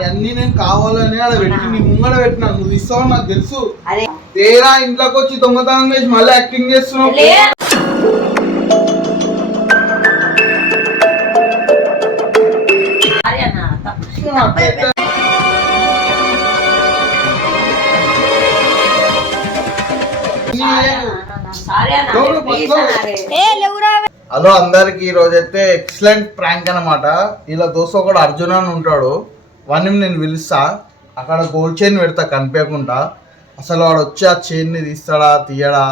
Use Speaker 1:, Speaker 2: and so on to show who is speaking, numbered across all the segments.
Speaker 1: ఇవన్నీ నేను కావాలని అలా పెట్టి నీ ముంగడ పెట్టినా. నువ్వు ఇస్తావు నాకు తెలుసు.
Speaker 2: అదే
Speaker 1: తేరా ఇంట్లోకి వచ్చి దొంగతనం చేసి మళ్ళీ యాక్టింగ్ చేస్తున్నావు. హలో అందరికి ఈ రోజు అయితే ఎక్సలెంట్ ప్రాంక్ అనమాట ఇలా దోస్త్ ఒకడు అర్జున్ అని ఉంటాడు. వాడిని నేను పిలుస్తా. అక్కడ గోల్డ్ చైన్ పెడతా కనిపించకుండా. అసలు వాడు వచ్చి ఆ చైన్ని తీస్తాడా తీయడా?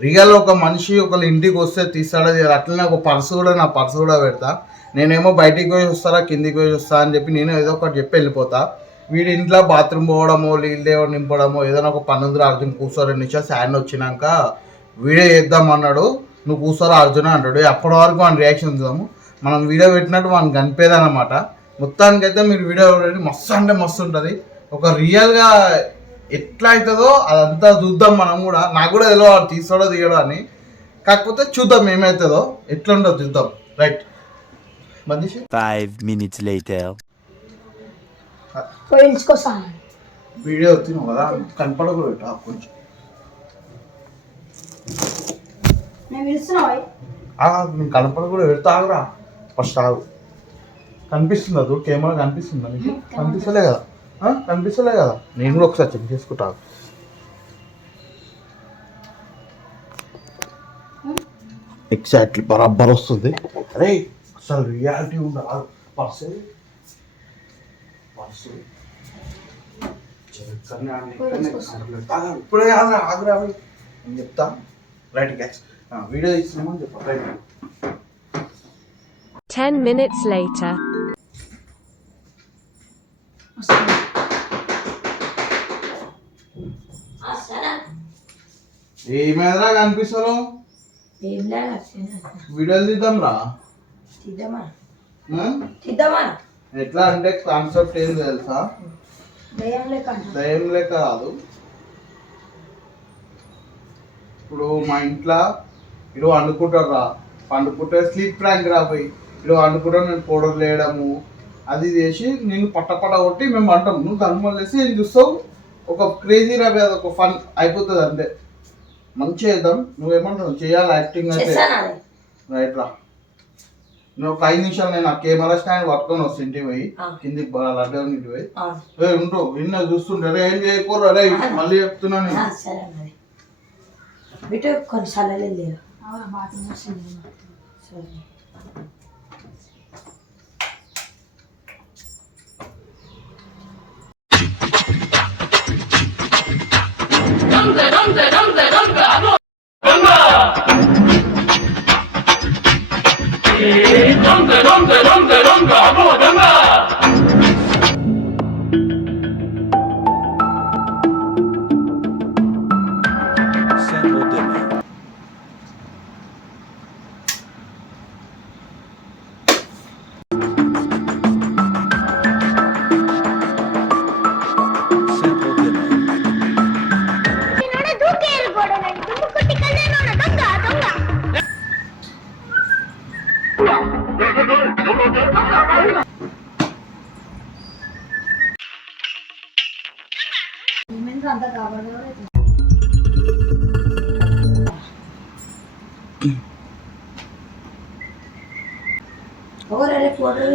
Speaker 1: రియల్ ఒక మనిషి ఒకళ్ళ ఇంటికి వస్తే తీస్తాడా తీయడా? అట్లనే ఒక పర్సు కూడా నా పర్సు కూడా పెడతా. నేనేమో బయటికి పోయి వస్తారా కిందికి పోయి వస్తా అని చెప్పి నేను ఏదో ఒకటి చెప్పి వెళ్ళిపోతా. వీడి ఇంట్లో బాత్రూమ్ పోవడమో నీళ్ళు ఏమో నింపడమో ఏదైనా ఒక పన్నెండు అర్జున్ కూర్చో నిమిషాలు శాండ్ వచ్చినాక వీడియో చేద్దాం అన్నాడు. నువ్వు కూర్చోరా అర్జున అంటాడు. అప్పటి వరకు మన రియాక్షన్ చూద్దాము. మనం వీడియో పెట్టినట్టు మనం కనిపేదన్నమాట. మొత్తానికైతే మీరు వీడియో చూడండి మస్తు అంటే మస్తు ఉంటుంది. ఒక రియల్గా ఎట్లా అవుతుందో అదంతా చూద్దాం మనం కూడా. నాకు కూడా తెలియదు వాడు తీస్తాడో తీయడో అని. కాకపోతే చూద్దాం ఏమవుతుందో ఎట్లా ఉంటుందో చూద్దాం. రైట్ మనిషి?
Speaker 3: Five minutes later.
Speaker 4: పోయించుకొస్తాను.
Speaker 1: వీడియో వచ్చినావు కదా కనపడకూడదు కొంచెం.
Speaker 4: నేను
Speaker 1: కనపడకూడదు పెడతా ఆగురా. ఫస్ట్ ఆగు. కనిపిస్తుందా అది కెమెరా కనిపిస్తుందా నీకు? కనిపిస్తలే కదా. ఆ? కనిపిస్తలే కదా. నేను కూడా ఒకసారి చెక్ చేసుకుంటా. ఎగ్జాక్ట్లీ బరాబర్ వస్తుంది. అరే అసలు రియాలిటీ ఉండాలి పర్స్ పర్స్ ఇప్పుడే ఆగురా ఆగురా. నేను చెప్తా. రైట్ గ్యాస్ వీడియో ఇస్తున్నామని చెప్పా. Right
Speaker 5: 10 minutes later.
Speaker 2: సరే.
Speaker 1: ఏమైనా
Speaker 2: అక్షయ్.
Speaker 1: వీడియోలు తీద్దాం రా
Speaker 2: తీద్దామా
Speaker 1: ఎట్లా అంటే కాన్సెప్ట్ ఏం తెలుసా? దయం లెక్క కాదు. ఇప్పుడు మా ఇంట్లో ఇడు వండుకుంటారు రా వండుకుంటే స్లీప్ ప్రాంక్ రా పోయి. ఇడు వండుకుంటా నేను పౌడర్ లేయడము. అది చేసి నేను పట్ట పట్ట కొట్టి మేము అంటాం నువ్వు ధర్మం వేసి ఏం చూస్తావు? ఒక క్రేజీ రా అది ఒక ఫన్ అయిపోతుంది అంతే. మంచిగా చేద్దాం. నువ్వేమంటావు చేయాలి యాక్టింగ్ అయితే. రైట్ రా. నువ్వు ఒక ఐదు నిమిషాలు నేను ఆ కెమెరా స్టాండ్ పట్టుకొని వస్తా ఇంటికి పోయి. కిందికి లడ్డు ఇంటికి పోయి.
Speaker 2: ఆ,
Speaker 1: ఏ ఉంటావు విన్న చూస్తుంటే రే ఏం చేయకూడదు రే మళ్ళీ చెప్తున్నా
Speaker 2: ఆ,
Speaker 1: నేను
Speaker 2: సరే మరి. బిట్టు కొన్నిసార్లు లేదు
Speaker 4: అవునా బాత్రూమ్ వస్తుంది అంత కాబట్టి
Speaker 2: ఎవరే powder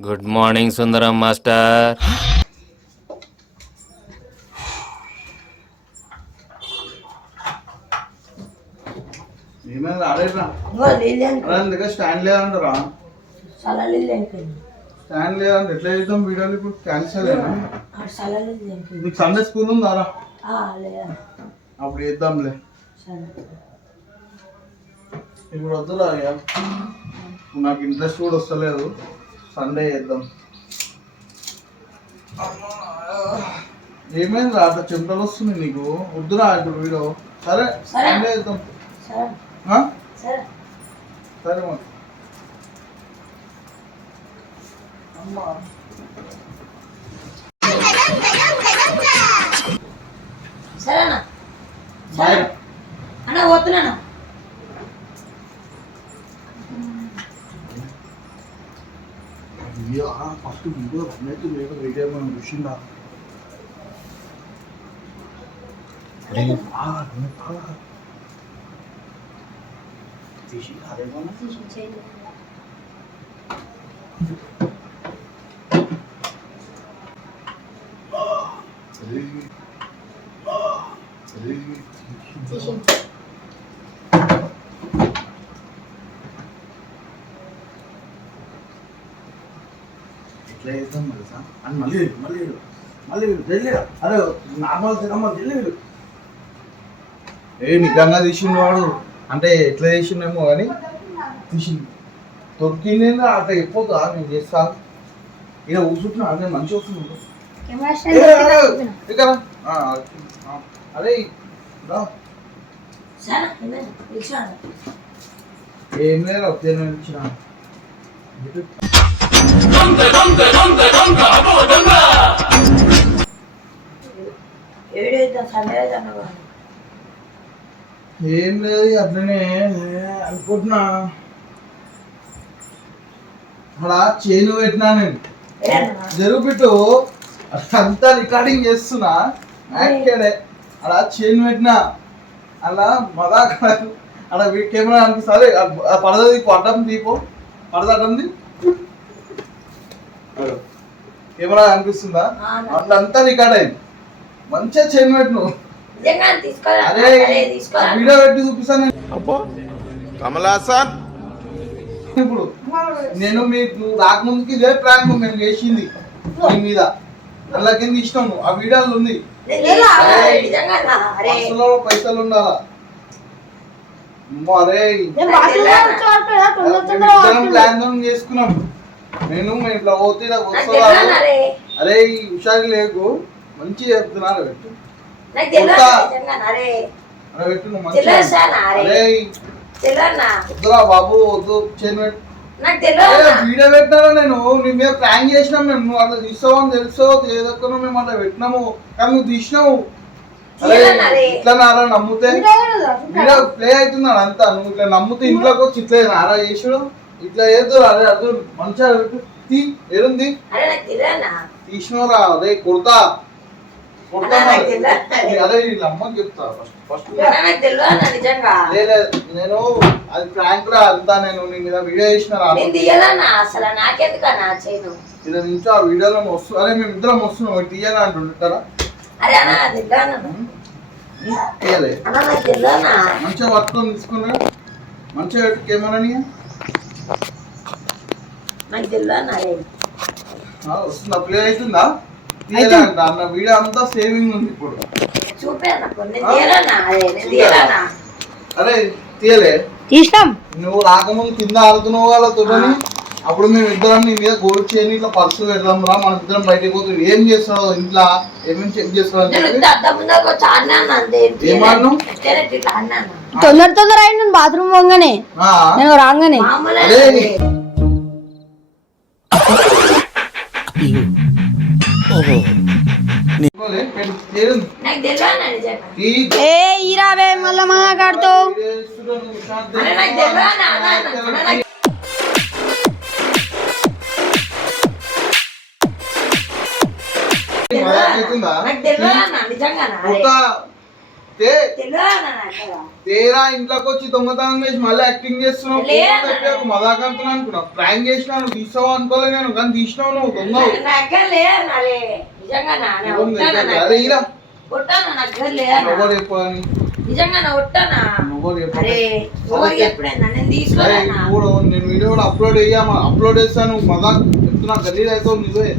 Speaker 6: good morning Sundaram master
Speaker 1: ఏమైనా స్టాండ్ లేదంటారా? లేదంటే ఎట్లా చేద్దాం వీడియోలు ఇప్పుడు? క్యాన్సిల్ నీకు సండే స్కూల్ ఉందారా అప్పుడు చేద్దాంలే.
Speaker 2: సరే.
Speaker 1: ఇప్పుడు వద్దురా. నాకు ఇంట్రెస్ట్ కూడా వస్తలేదు. సండే చేద్దాం. ఏమైంది అట్లా చెమటలు వస్తుంది నీకు. వద్దురా ఇప్పుడు వీడియో. సరే
Speaker 2: సరే.
Speaker 1: సండే చేద్దాం.
Speaker 2: సరే.
Speaker 1: అమ్మా.
Speaker 2: సరేనా? అన్న పోతున్నాను.
Speaker 1: ఫస్ట్ వీడియో అన్నైతే లేదు వీడియో మనం చూసిందా? అరే తీసి అదేమన్నా అరే అరే ఎట్లా చేద్దాం తెలుసా? అని మళ్ళీ వెళ్ళు, మళ్ళీ వెళ్ళు, మళ్ళీ వెళ్ళు, జల్దీ నార్మల్ తినమ్మా తెలియదు ఏ నిజంగా తీసిండు వాడు. అంటే ఎట్లా తీసిండేమో కానీ తీసిండు. దొరికింది అట్లా చెప్పొద్దా నేను చేస్తా. ఇక కూర్చుంటున్నా నేను మంచి ఏ, ఇక్కడ?
Speaker 2: పిలిచాను
Speaker 1: ఏం లేదు ఇచ్చిన
Speaker 2: ఏడైతే సండే అన్న
Speaker 1: ఏం లేదు అట్లనే అనుకుంటున్నా. అలా చేను పెట్టినా నేను. జరుగుపిట్టు అంతా రికార్డింగ్ చేస్తున్నా. యాక్టెడే అలా చేను పెట్టినా. అలా మదా అలా కెమెరా అనిపిస్తుంది. ఆ పడద తీపు అడ్డం తీపో. పడద అడ్డం తీ కెమెరా అనిపిస్తుందా?
Speaker 2: ఆ, నా-
Speaker 1: అట్లా అంతా రికార్డ్ అయింది. మంచిగా చేను పెట్టు
Speaker 3: కమలాసన్
Speaker 1: ఇప్పుడు నేను మీకు రాకముందుకి ఇదే ప్రాంక్ మేము చేసింది. నీ మీద. అలా కింద ఇష్టం. ఆ వీడియోలు ఉంది. పైసలు ఉండాలా? అరే. ప్లాన్ చేసుకున్నాం. నేను ఇట్లా పోతే ఇలా
Speaker 2: అరే
Speaker 1: హుషారు లేకు. మంచి చెప్తున్నారు పెట్టు.
Speaker 2: నాకు
Speaker 1: వీడియో పెట్టినారా నేను? నీ మీద ప్రాంక్ చేసినాం మేము. నువ్వు అట్లా తీసావు అని తెలుసో ఏదక్కనో మేము అట్లా పెట్టినాము. కానీ నువ్వు తీసినావు. ఇట్లా నారా నమ్ముతే. వీడియో ప్లే అవుతున్నాడు అంతా. నువ్వు ఇట్లా నమ్ముతే ఇంట్లోకి వచ్చి ఇట్లా నారా చేసుడు ఇట్లా చేద్దు అరే అర్జున్ మంచిగా పెట్టు. తీ ఏడుంది? తీసినవరా అదే కొడతా. నేను అది ప్రాంక్ రా అంతా నేను నీ మీద వీడియో చేసిన
Speaker 2: అసలు నాకెందుకన్నా చేయను?
Speaker 1: ఇలా నుంచి ఆ వీడియోలో వస్తు అరే మేము ఇద్దరం వస్తున్నాం అంటుంటారా
Speaker 2: అరే అన్న అది
Speaker 1: మంచిగా తీసుకున్నా మంచిగా
Speaker 2: నాకు తెలియదు
Speaker 1: వస్తుందా? ప్లే అవుతుందా? అన్న వీడియో అంతా సేవింగ్ ఉంది ఇప్పుడు.
Speaker 2: చూపే నాకు నేను తీయాలన్నా అరే నేను తీయాలన్నా
Speaker 1: అరే తీయలే.
Speaker 4: తీసినాం.
Speaker 1: నువ్వు రాకముందు కింద ఆడుతున్నావు వాళ్ళతో అప్పుడు మేము ఇద్దరం నీ మీద గోల్డ్ చేయని ఇట్లా పర్సు పెడదాం రా మనం ఇద్దరం బయటకు పోతుంది ఏం చేస్తున్నావు ఇంట్లో? ఏమేమి చెక్ చేస్తున్నావు
Speaker 4: తొందర తొందర అయింది బాత్రూమ్ పోగానే.
Speaker 1: ఆ,
Speaker 4: నేను రాగానే. ఏ ఈరావే మళ్ళా మాట్లాడుతావు
Speaker 2: నిజంగా అరే
Speaker 1: కొడతా. తే,
Speaker 2: తెలియదు అన్న నాకు?
Speaker 1: తేరా ఇంట్లోకి వచ్చి దొంగతనం చేసి మళ్ళీ యాక్టింగ్ చేస్తున్నావు
Speaker 2: లే.
Speaker 1: మజాక్ అంటున్నా అనుకున్నా ప్రాంక్ చేసినా నువ్వు తీసావు అనుకోలే నేను కానీ తీసినావు నువ్వు
Speaker 2: ఎప్పుడైనా నేను
Speaker 1: వీడియో అప్లోడ్ అయ్యామా అప్లోడ్ చేస్తాను మజాక్ చెప్తున్నా గలీజ్ అవుతావు నువ్వే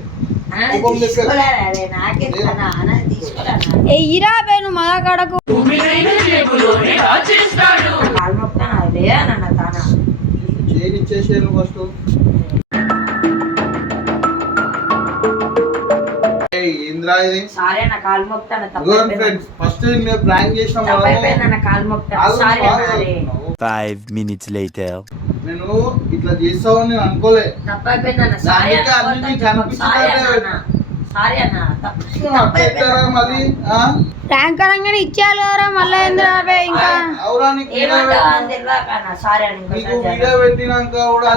Speaker 2: లే అన్న తానా?
Speaker 1: చేయని ఇచ్చేసేను ఫస్ట్. ఏంద్రా ఇది.
Speaker 2: సారీ అన్న కాలు
Speaker 1: ఫ్రెండ్స్ ఫస్ట్ మీరు ప్రాంక్ చేసిన
Speaker 2: కాలు సారీ అన్న
Speaker 3: Five minutes later.
Speaker 1: నేను ఇట్లా చేస్తావని నేను అనుకోలే.
Speaker 2: అన్న. సారీ
Speaker 1: అన్ని
Speaker 2: సారీ
Speaker 1: పెట్టారా మళ్ళీ ఆ?
Speaker 4: అనగానే ఇంకా?
Speaker 1: వీడియో పెట్టినాక కూడా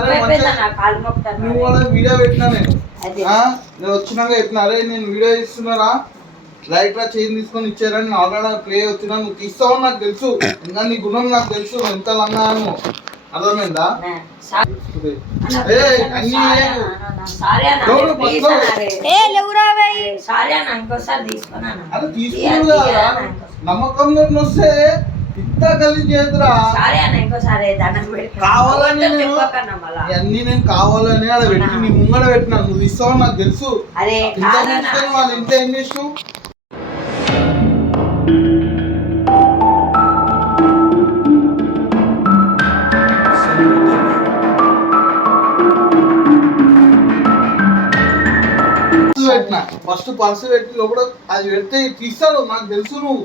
Speaker 1: నువ్వు వీడియో పెట్టినా నేను? నేను వచ్చినాక చెప్పిన అరే నేను వీడియో ఇస్తున్నారా లైట్ రా చైన్ తీసుకొని ఇచ్చారా? నేను ఆల్రెడీ ప్లే వచ్చినా నువ్వు తీస్తావు నాకు తెలుసు. ఇంకా నీ గుణం నాకు తెలుసు ఎంత లంగాను అర్థమైందా? నమ్మకంలో వస్తే ఇంత కలిసి చేతురా
Speaker 2: సారీ అన్న ఇంకోసారి దండం.
Speaker 1: కావాలని నేను కావాలని ఆడ పెట్టి నీ ముంగడ పెట్టినా. నువ్వు ఇస్తావు నాకు తెలుసు.
Speaker 2: అరే
Speaker 1: వాళ్ళ ఇంట్లో ఏం చేసినావు? పెట్టిన. ఫస్ట్ పర్సు పెట్టి లోపల అది పెడితే తీస్తాడు. నాకు తెలుసు నువ్వు.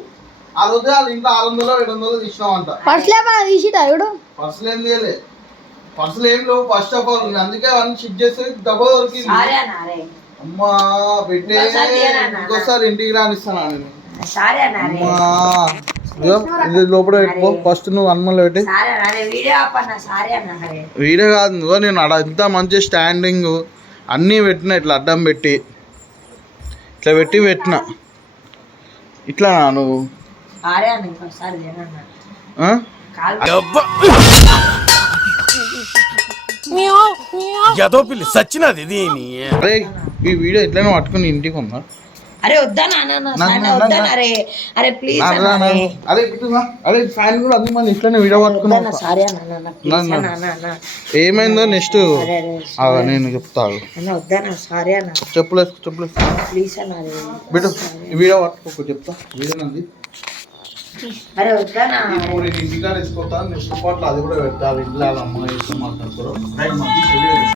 Speaker 1: ఆ రోజే వాళ్ళ ఇంట్లో ఆరు వందలు ఏడు వందలు
Speaker 4: ఫస్ట్లే మన తీసిటా ఇప్పుడు
Speaker 1: పర్సులు ఏం తీయలే పర్సులు ఏం లేవు ఫస్ట్ ఆఫ్ ఆల్ అందుకే అవన్నీ చెక్ చేస్తే డబ్బా దొరికింది.
Speaker 2: అన్న
Speaker 1: అమ్మా పెట్టే
Speaker 2: ఇంకోసారి
Speaker 1: ఇంటికి రానిస్తాను నేను?
Speaker 2: అన్న
Speaker 1: ఇది లోపల పెట్టుకో ఫస్ట్ నువ్వు అన్నమలు పెట్టి.
Speaker 2: సారీ అన్న అరే వీడియో ఆపన్న సారీ అన్న అరే.
Speaker 1: వీడియో కాదు నువ్వు నేను అడ ఇంత మంచి స్టాండింగ్ అన్నీ పెట్టిన ఇట్లా అడ్డం పెట్టి. ఇట్లా పెట్టి పెట్టిన. ఇట్లా నువ్వు.
Speaker 2: అన్న ఇంకోసారి
Speaker 3: పిల్లి సచ్చినది దీని
Speaker 1: అరే ఈ వీడియో ఎట్లైనా పట్టుకుని ఇంటికి ఉందా?
Speaker 2: అరే వద్దనా అరే అరే ప్లీజ్ అరే
Speaker 1: ఫ్యాన్ కూడా ఇట్లనే వీడియో పట్టుకున్నా ఏమైందో నెక్స్ట్? నేను చెప్తాను
Speaker 2: సారీ అన్న.
Speaker 1: చెప్పులేసు చెప్పులేసు
Speaker 2: ప్లీజ్ అన్న
Speaker 1: బిడ్డ వీడియో పట్టుకో చెప్తా. వీడియో
Speaker 2: అరే వద్దనా
Speaker 1: ఇప్పుడు నేను ఇంటికాడ వేసుకోతాను నెక్స్ట్ పాటలో అది కూడా పెట్టాలి ఇంట్లో అమ్మ ఇష్టం మాట్లాడుకోరు?